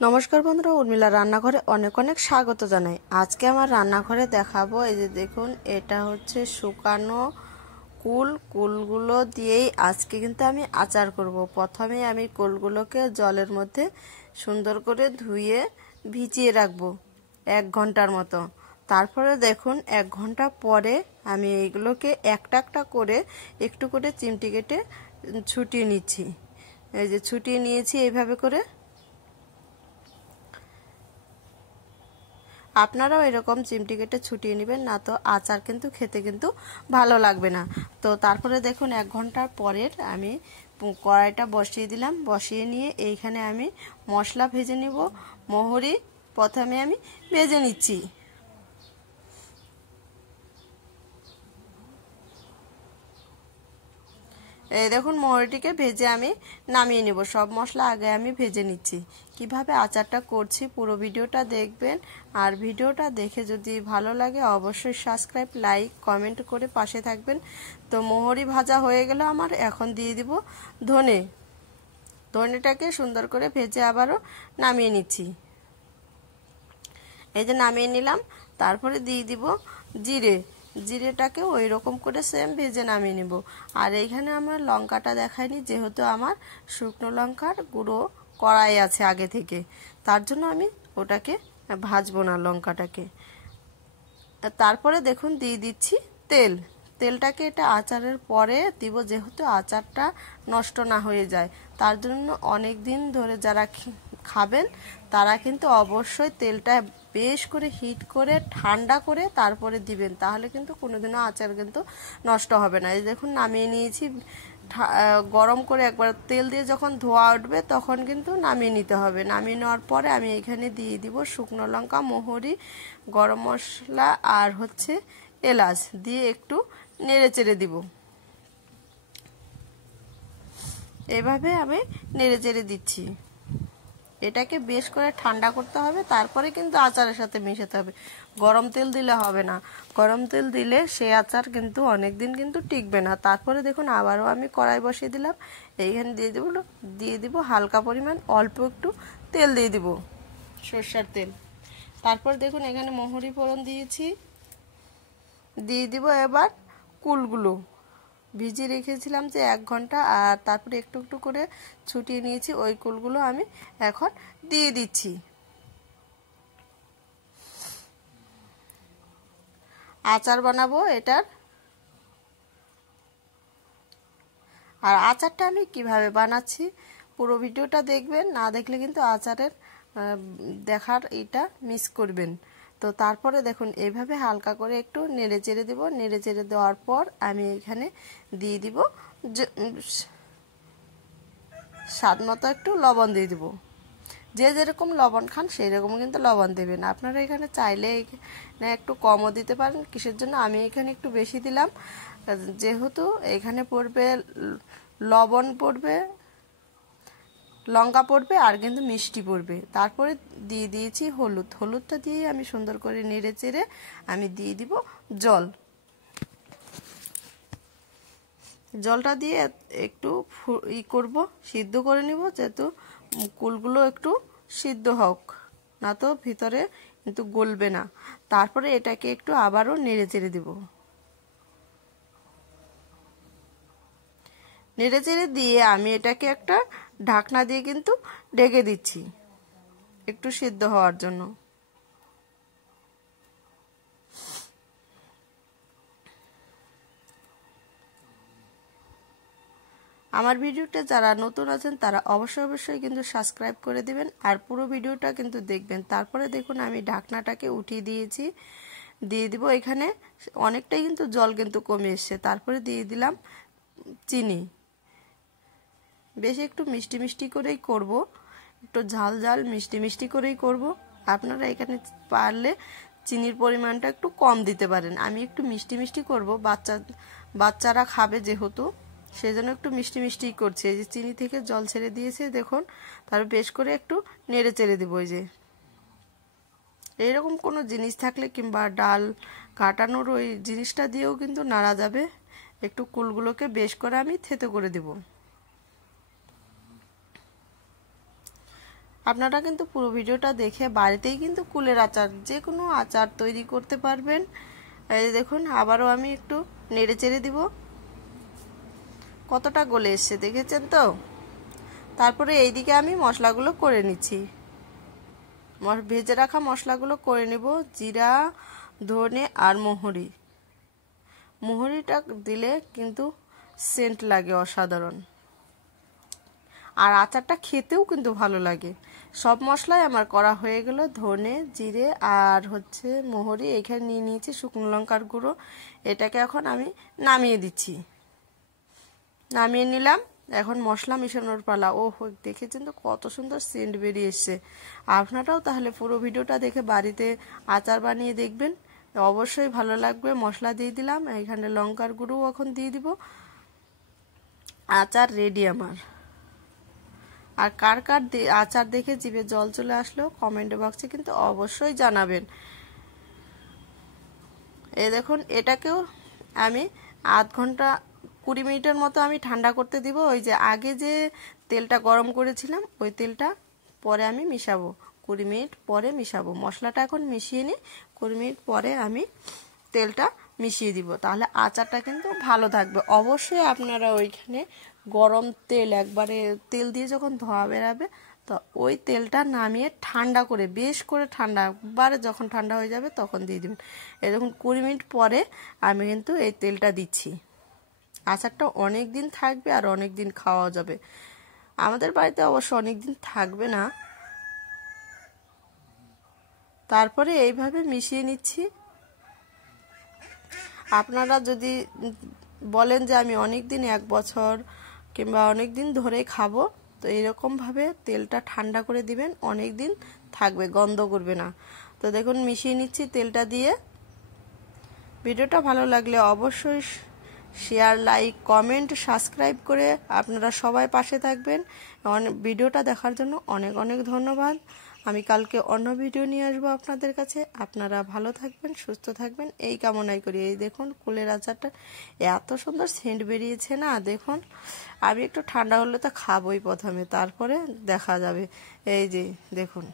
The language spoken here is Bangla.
নমস্কার বন্ধুরা, উর্মিলা রান্নাঘরে অনেক অনেক স্বাগত জানাই। আজকে আমার রান্নাঘরে দেখাবো, এই যে দেখুন, এটা হচ্ছে শুকানো কুলগুলো দিয়েই আজকে কিন্তু আমি আচার করব। প্রথমে আমি কুলগুলোকে জলের মধ্যে সুন্দর করে ধুয়ে ভিজিয়ে রাখবো 1 ঘন্টার মতো। তারপরে দেখুন 1 ঘন্টা পরে আমি এইগুলোকে একটা একটা করে একটু করে চিমটি কেটে ছুটিয়ে নিচ্ছি। এই যে ছুটিয়ে নিয়েছি এইভাবে করে। আপনারাও এরকম চিমটি কেটে ছুটিয়ে নেবেন, না তো আচার কিন্তু খেতে কিন্তু ভালো লাগবে না। তো তারপরে দেখুন 1 ঘন্টার পরের আমি কড়াইটা বসিয়ে দিলাম। বসিয়ে নিয়ে এইখানে আমি মশলা ভেজে নিব। মহরি প্রথমে আমি ভেজে নিচ্ছি। এই দেখুন, মহরিটিকে ভেজে আমি নামিয়ে নেব। সব মশলা আগে আমি ভেজে নিচ্ছি। কিভাবে আচারটা করছি পুরো ভিডিওটা দেখবেন। আর ভিডিওটা দেখে যদি ভালো লাগে অবশ্যই সাবস্ক্রাইব, লাইক, কমেন্ট করে পাশে থাকবেন। তো মহরি ভাজা হয়ে গেল আমার। এখন দিয়ে দিব ধনেটাকে সুন্দর করে ভেজে আবারও নামিয়ে নিচ্ছি। এই যে নামিয়ে নিলাম। তারপরে দিয়ে দিব জিরেটাকে ওই রকম করে সেম ভেজে নামিয়ে নিব। আর এইখানে আমার লঙ্কাটা দেখাইনি, যেহেতু আমার শুকনো লঙ্কার গুঁড়ো কড়াই আছে আগে থেকে, তার জন্য আমি ওটাকে ভাজবো না লঙ্কাটাকে। তারপরে দেখুন দিয়ে দিচ্ছি তেলটাকে এটা আচারের পরে দিব, যেহেতু আচারটা নষ্ট না হয়ে যায়। তার জন্য অনেক দিন ধরে যারা খাবেন তারা কিন্তু অবশ্যই তেলটা বেশ করে হিট করে ঠান্ডা করে তারপরে দিবেন, তাহলে কিন্তু কোনোদিনও আচার কিন্তু নষ্ট হবে না। এই দেখুন নামিয়ে নিয়েছি। গরম করে একবার তেল দিয়ে যখন ধোয়া উঠবে তখন কিন্তু নামিয়ে নিতে হবে। নামিয়ে নেওয়ার পরে আমি এখানে দিয়ে দিব শুকনো লঙ্কা, মহরি, গরম মশলা আর হচ্ছে এলাচ দিয়ে একটু নেড়ে চেড়ে দিব। এভাবে আমি নেড়ে চেড়ে দিচ্ছি। এটাকে বেশ করে ঠান্ডা করতে হবে, তারপরে কিন্তু আচারের সাথে মিশাতে হবে। গরম তেল দিলে হবে না। গরম তেল দিলে সে আচার কিন্তু অনেক দিন কিন্তু টিকবে না। তারপরে দেখুন আবারও আমি কড়াই বসিয়ে দিলাম। এইখানে দিয়ে দিব হালকা পরিমাণ অল্প একটু তেল দিয়ে দিব, সরষের তেল। তারপর দেখুন এখানে মহরি ফোড়ন দিয়েছি। দিয়ে দিব এবার কুলগুলো ভিজিয়ে রেখেছিলাম যে 1 ঘন্টা, আর তারপরে একটু একটু করে ছুটিয়ে নিয়েছি। ওই কুলগুলো আমি এখন দিয়ে দিচ্ছি। আচার বানাবো এটার। আর আচারটা আমি কিভাবে বানাচ্ছি পুরো ভিডিওটা দেখবেন, না দেখলে কিন্তু আচারের দেখার এটা মিস করবেন। তো তারপরে দেখুন এইভাবে হালকা করে একটু নেড়ে চেড়ে দেবো। নেড়ে চেড়ে দেওয়ার পর আমি এখানে দিয়ে দিব স্বাদ মতো একটু লবণ দিয়ে দিব। যে যেরকম লবণ খান সেই রকম কিন্তু লবণ দেবেন। আপনারা এখানে চাইলে একটু কমও দিতে পারেন। কিসের জন্য আমি এখানে একটু বেশি দিলাম, যেহেতু এখানে পড়বে লবণ, পড়বে লঙ্কা, পড়বে আর কিন্তু মিষ্টি পড়বে। তারপরে দিয়ে দিয়েছি হলুদটা দিয়ে আমি সুন্দর করে নেড়ে চেড়ে আমি দিয়ে দিব জলটা দিয়ে একটু করব, সিদ্ধ করে নিব, যেহেতু কুলগুলো একটু সিদ্ধ হোক, না তো ভিতরে কিন্তু গলবে না। তারপরে এটাকে একটু আবারও নেড়ে চেড়ে দিব। নেড়ে চেড়ে দিয়ে আমি এটাকে একটা ঢাকনা দিয়ে কিন্তু ঢেকে দিচ্ছি একটু সিদ্ধ হওয়ার জন্য। আমার ভিডিওটা যারা নতুন আছেন তারা অবশ্যই কিন্তু সাবস্ক্রাইব করে দিবেন, আর পুরো ভিডিওটা কিন্তু দেখবেন। তারপরে দেখুন আমি ঢাকনাটাকে উঠিয়ে দিয়েছি। দিয়ে দিব এখানে অনেকটাই কিন্তু জল কিন্তু কমে এসছে। তারপরে দিয়ে দিলাম চিনি। বেশি একটু মিষ্টি মিষ্টি করেই করব, একটু ঝাল ঝাল মিষ্টি মিষ্টি করেই করব। আপনারা এখানে পারলে চিনির পরিমাণটা একটু কম দিতে পারেন। আমি একটু মিষ্টি মিষ্টি করব, বাচ্চারা খাবে যেহেতু, সেই জন্য একটু মিষ্টি মিষ্টি করছি। এই যে চিনি থেকে জল ছেড়ে দিয়েছে দেখুন। তারপর বেশ করে একটু নেড়ে চেড়ে দেবো। এই যে এইরকম কোনো জিনিস থাকলে কিংবা ডাল কাটানোর ওই জিনিসটা দিয়েও কিন্তু নাড়া যাবে। একটু কুলগুলোকে বেশ করে আমি থেতো করে দেব। আপনারা কিন্তু পুরো ভিডিওটা দেখে বাড়িতেই কিন্তু কুলের আচার যে কোনো আচার তৈরি করতে পারবেন। এই দেখুন আবারও আমি একটু নেড়ে চেড়ে দিব। কতটা গলে এসছে দেখেছেন তো। তারপরে এইদিকে আমি মশলাগুলো করে নিচ্ছি। ভেজে রাখা মশলাগুলো করে নিব। জিরা, ধনে আর মোহরি। মোহরিটা দিলে কিন্তু সেন্ট লাগে অসাধারণ, আর আচারটা খেতেও কিন্তু ভালো লাগে। সব মশলাই আমার করা হয়ে গেল। ধনে, জিরে আর হচ্ছে মোহরি এখানে নিয়ে নিয়েছি, শুকনো লঙ্কার গুঁড়ো। এটাকে এখন আমি নামিয়ে দিচ্ছি। নামিয়ে নিলাম। এখন মশলা মিশানোর পালা। ও দেখেছেন তো কত সুন্দর সেন্ট বেরিয়ে এসছে। আপনারাও তাহলে পুরো ভিডিওটা দেখে বাড়িতে আচার বানিয়ে দেখবেন, অবশ্যই ভালো লাগবে। মশলা দিয়ে দিলাম, এখানে লঙ্কার গুঁড়ো এখন দিয়ে দিব। আচার রেডি আমার। আর কার কার আচার দেখে জিভে জল চলে আসলো কমেন্ট বক্সে কিন্তু অবশ্যই জানাবেন। এই দেখুন এটাকেও আমি আধ ঘন্টা 20 মিনিটের মতো আমি ঠান্ডা করতে দিব। ওই যে আগে যে তেলটা গরম করেছিলাম ওই তেলটা পরে আমি মিশাবো, 20 মিনিট পরে মিশাবো। মশলাটা এখন মিশিয়ে নিই, 20 মিনিট পরে আমি তেলটা মিশিয়ে দিব, তাহলে আচারটা কিন্তু ভালো থাকবে। অবশ্যই আপনারা ওইখানে গরম তেল একবারে তেল দিয়ে যখন ধোয়া বেরাবে তো ওই তেলটা নামিয়ে ঠান্ডা করে, বেশ করে ঠান্ডা, একবারে যখন ঠান্ডা হয়ে যাবে তখন দিয়ে দেবেন। এই দেখুন 20 মিনিট পরে আমি কিন্তু এই তেলটা দিচ্ছি। আচারটা অনেক দিন থাকবে আর অনেক দিন খাওয়া যাবে। আমাদের বাড়িতে অবশ্য অনেক দিন থাকবে না। তারপরে এইভাবে মিশিয়ে নিচ্ছি। আপনারা যদি বলেন যে আমি অনেক দিন, 1 বছর কিংবা অনেক দিন ধরে খাবো, তো এরকমভাবে তেলটা ঠান্ডা করে দিবেন, অনেক দিন থাকবে, গন্ধ করবে না। তো দেখুন মিশিয়ে নিচ্ছি তেলটা দিয়ে। ভিডিওটা ভালো লাগলে অবশ্যই শেয়ার, লাইক, কমেন্ট, সাবস্ক্রাইব করে আপনারা সবাই পাশে থাকবেন। ভিডিওটা দেখার জন্য অনেক অনেক ধন্যবাদ। আমি কালকে অন্য ভিডিও নিয়ে আসবো আপনাদের কাছে। আপনারা ভালো থাকবেন, সুস্থ থাকবেন এই কামনাই করি। এই দেখুন কুলের আচারটা এত সুন্দর সেন্ট বেরিয়েছে না, দেখুন। আমি একটু ঠান্ডা হলে তো খাবোই প্রথমে, তারপরে দেখা যাবে। এই যে দেখুন।